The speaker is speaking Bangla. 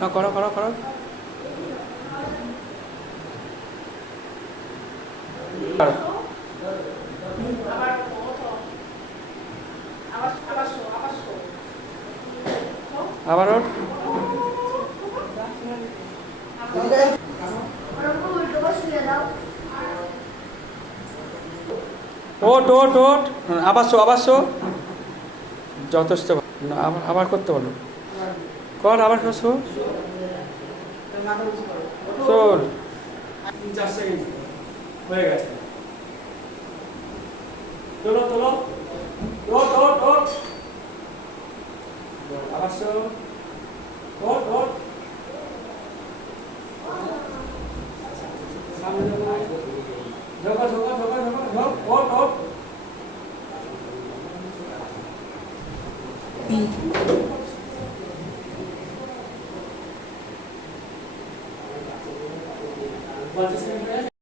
না, করো করো করো। করো। আবার ওঠ। ওঠ ওঠ ওঠ। আবার শো, আবার শো। যথেষ্ট। না, আবার আবার করতে বলো। কর, আবার শো। শোন। 3-4 সেকেন্ড হয়ে গেছে। তোলো তোলো। ওঠ ওঠ ওঠ। আবার শো। ওঠ ওঠ। সামনে ঝোঁকো ঝোঁকো ঝোঁকো ঝোঁকো ঝোঁকো ঝোঁক। ওঠ ওঠ। পঞ্চাশ সেকেন্ড হয়ে গেছে।